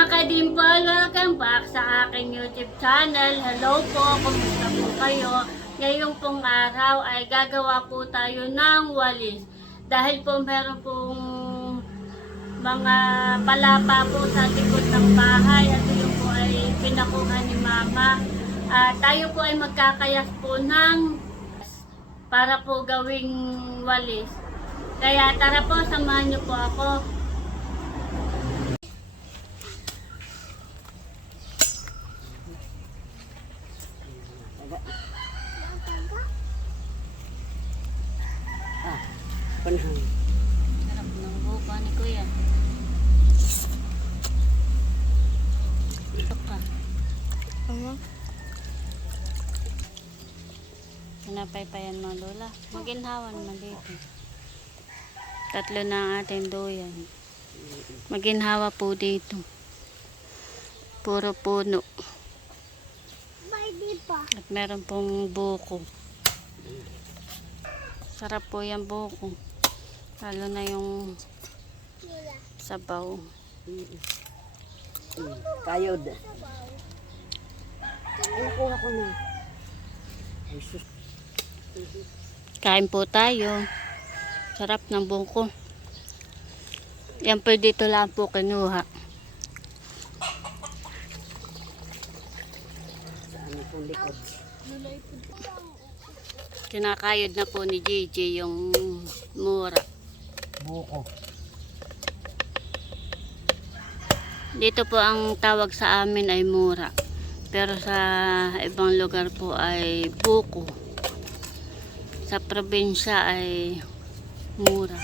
mga ka-dimple, welcome back sa aking YouTube channel. Hello po, kumusta po kayo? Ngayong pong araw ay gagawa po tayo ng walis. Dahil po meron pong mga palapa po sa likod ng bahay at yun po ay pinakuha ni Mama. Tayo po ay magkakayas po ng para po gawing walis. Kaya tara po, samahan niyo po ako. Panhang. Sarap ng buka ni Kuya. Ito ka. Pinapaypayan mo, Lola. Maginhawan naman dito. Tatlo na ang ating doyan. Maginhawa po dito. Puro puno. At meron pong buko. Sarap po yung buko. Lalo na yung sabaw. Kayod. Ay, nakuha ko na. Ay, sus. Kain po tayo. Sarap ng buko. Yan po dito lang po kinuha. Saan itong likod? Kinakayod na po ni JJ yung mura. Buko. Dito po ang tawag sa amin ay mura. Pero sa ibang lugar po ay buko. Sa probinsya ay mura.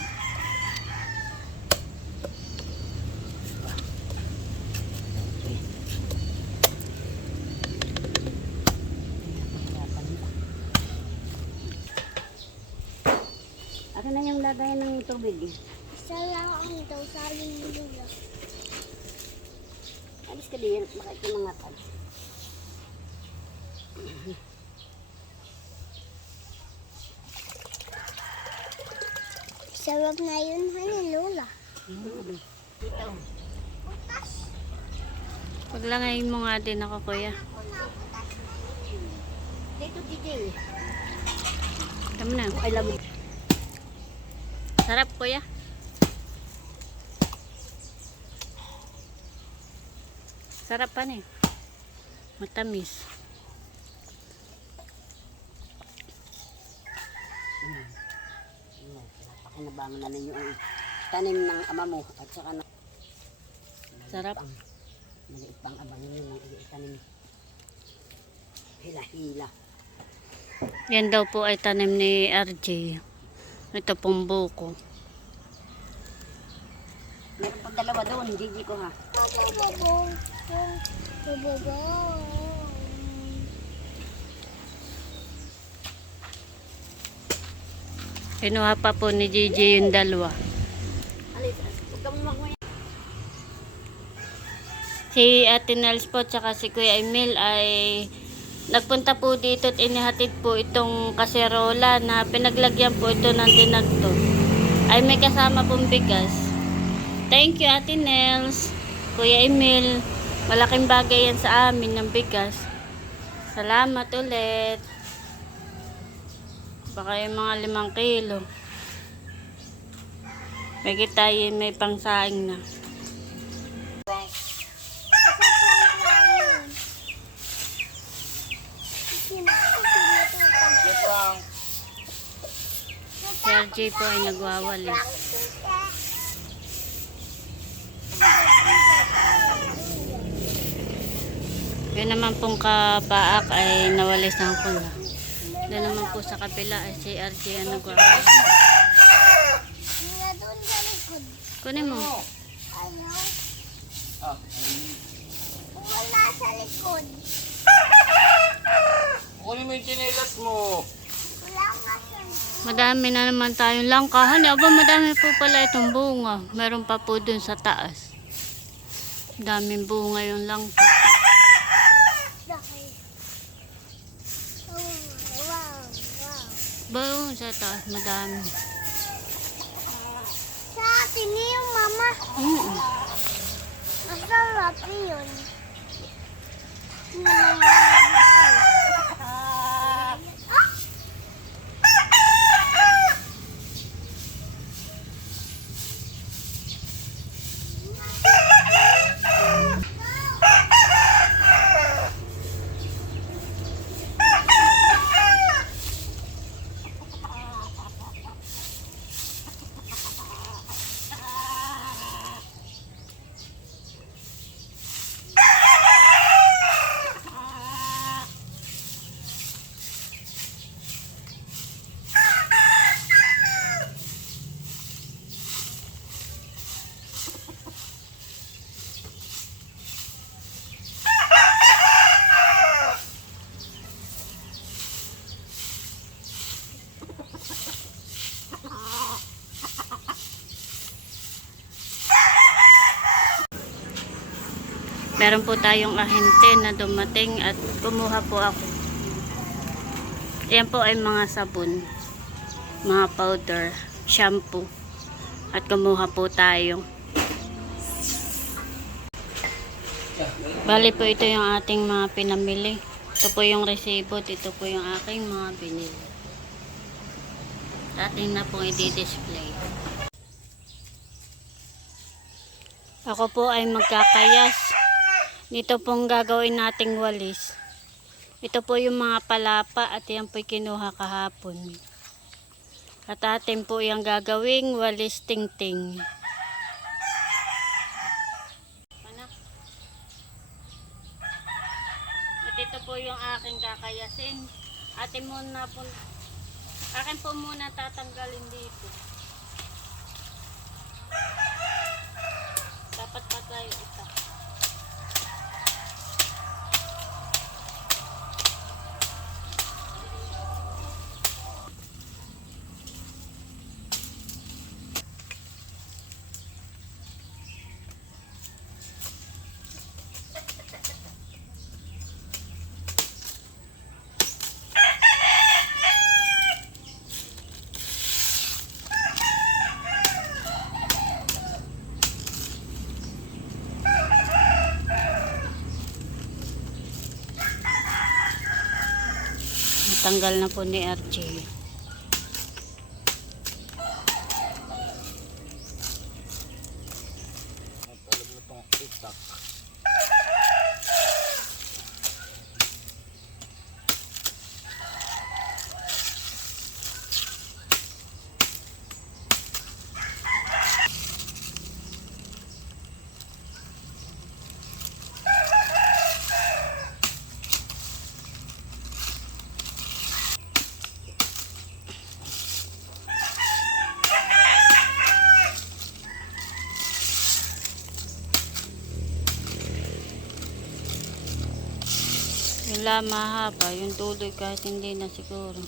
Akin na yung lagayan ng tubig. Isa lang ang daw sa nila. Alis ka din, makikimangatan. Sarap na yun, honey, Lola. Paglangayin mo nga din ako, Kuya. Dito, DJ. Tama na. Ay, lamig. Sarap, Kuya. Sarap pa eh. Matamis. Pakinabangan na ninyo ang tanim ng ama mo at saka na Sarap. maliit pang abang ninyo ng tanim. Hila-hila. Yan daw po ay tanim ni RJ. Ito pong buko. Meron pang dalawa doon, DJ ko ha. Kinuha pa po ni JJ yung dalawa. Alis, huwag ka mong magmaya. Si Ate Nels po tsaka si Kuya Emil ay nagpunta po dito at inihatid po itong kaserola na pinaglagyan po ito ng tinagto. Ay may kasama pong bigas. Thank you Ate Nels, Kuya Emil. Malaking bagay yan sa amin ng bigas. Salamat ulit. Baka yung mga 5 kilo. Bagay tayo may pangsaing na. Si RJ po ay nagwawalis. Yun naman pong kapaak ay nawalis ng pula. Doon naman po sa kabila ay si RJ ang nagwawalis. Doon sa likod. Kunin mo. Ayaw. Wala sa likod. Kunin mo yung chinelas mo. Wala nga sa likod. Madami na naman tayong langkahan. Aba, madami po pala itong bunga. Meron pa po dun sa taas. Daming bunga yung langka. Dahil. Oh, wow, wow. Ba, sa taas madami. Sa atin ni yung mama. Mm. Masarap. Happy yun. Meron po tayong ahente na dumating at kumuha po ako. Ayan po ay mga sabon, mga powder, shampoo. At kumuha po tayo. Bali po ito yung ating mga pinamili. Ito po yung resibo, ito po yung aking mga binili. Ating na pong i-display. Ako po ay magkakayas. Nito pong gagawin nating walis. Ito po yung mga palapa at yan po kinuha kahapon. At atin po yung gagawing walis tingting. At ito po yung aking kakayasin. Atin muna po, akin po muna tatanggalin dito. Dapat patay ito. Natanggal na po ni RJ. Alam mo itong itak. Wala mahaba, yung tuloy kahit hindi na siguro.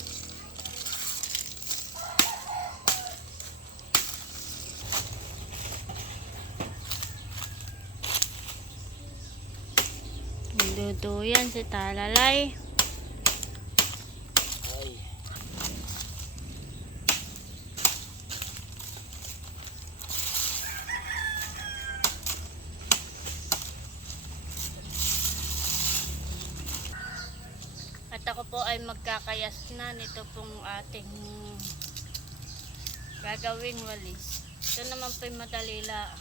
Duduyan si Talalay. Ay. At ako po ay magkakayas na nito pong ating gagawing walis. Ito naman po yung madali lang.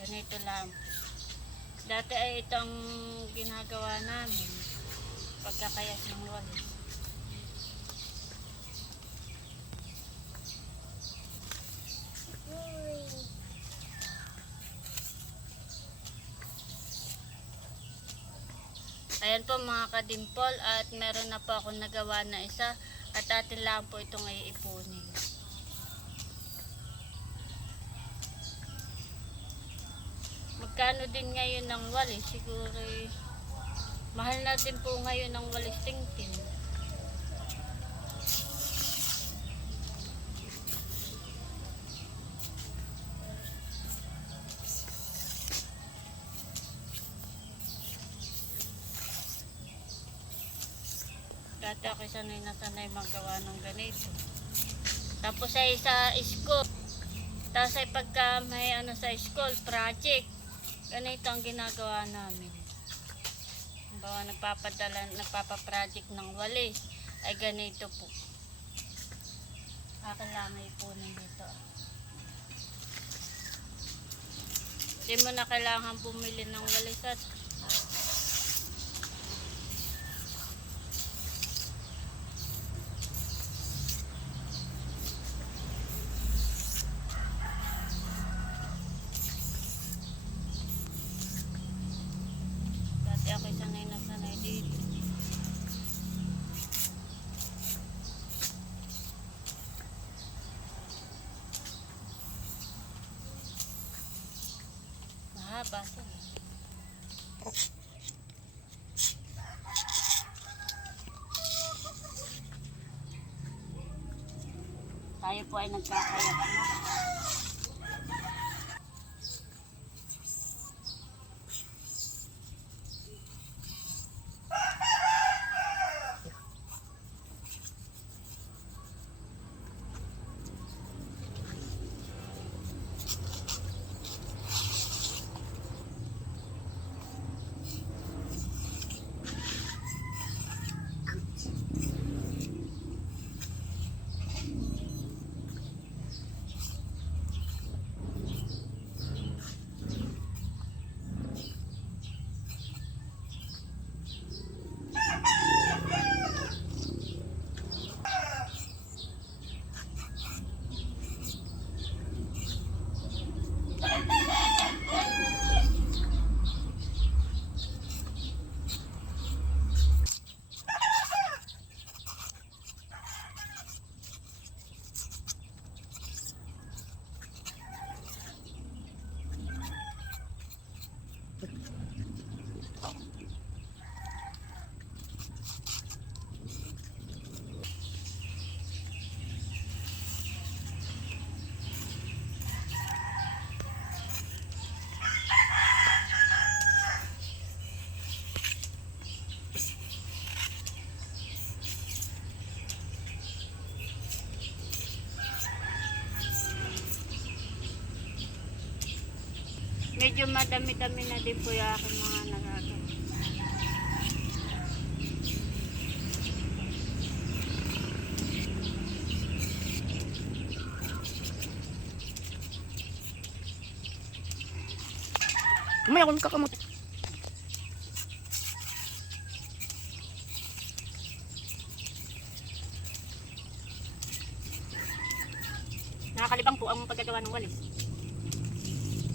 Ganito lang. Dati ay itong ginagawa namin pagkakayas ng walis. Ayan po mga kadimpol, at meron na po akong nagawa na isa at atin lang po itong iipunin. Magkano din ngayon ng walis? Siguro mahal na din po ngayon ng walis tingting. Dati ako sanay na sanay magawa ng ganito. Tapos ay sa school. Tapos ay pagka may ano sa school, project. Ganito ang ginagawa namin. Bawa nagpapaproject ng walis. Ay ganito po. Akin lang may ipunin dito. Hindi mo na kailangan bumili ng walis at dati ako'y sanay na sanay dito. Mahaba siya. Tayo po ay nagkakayak na. Medyo madami-dami na din po yung aking mga nagagawa. May ako nagkakamot. Nakakalibang po ang paggagawa ng walis.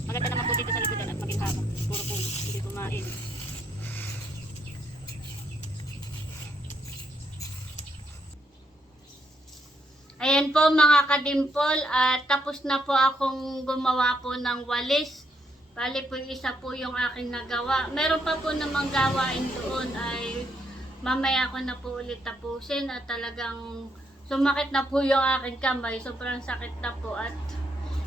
Maganda naman po dito sa likodan at maging haba. Puro po, hindi kumain. Ayan po mga kadimpol, at tapos na po akong gumawa po ng walis. Bali po isa po yung aking nagawa. Meron pa po namang gawain doon ay mamaya ko na po ulit tapusin at talagang sumakit na po yung aking kamay. Sobrang sakit na po at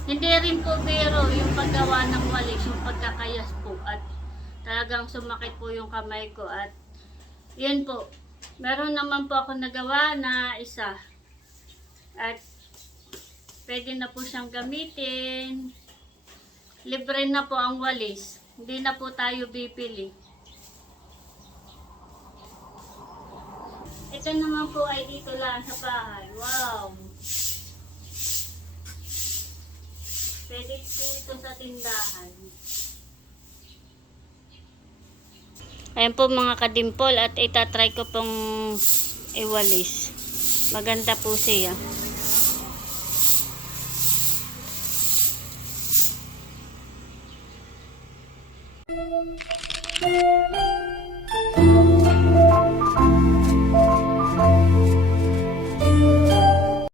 hindi rin po biro yung paggawa ng walis, yung pagkakayas po at talagang sumakit po yung kamay ko at yun po. Meron naman po ako nagawa na isa at pwede na po siyang gamitin. Libre na po ang walis. Hindi na po tayo bibili. Ito naman po ay dito lang sa bahay. Wow! Pwede po ito sa tindahan. Ayan po mga kadimpol at itatry ko pong iwalis. Maganda po siya.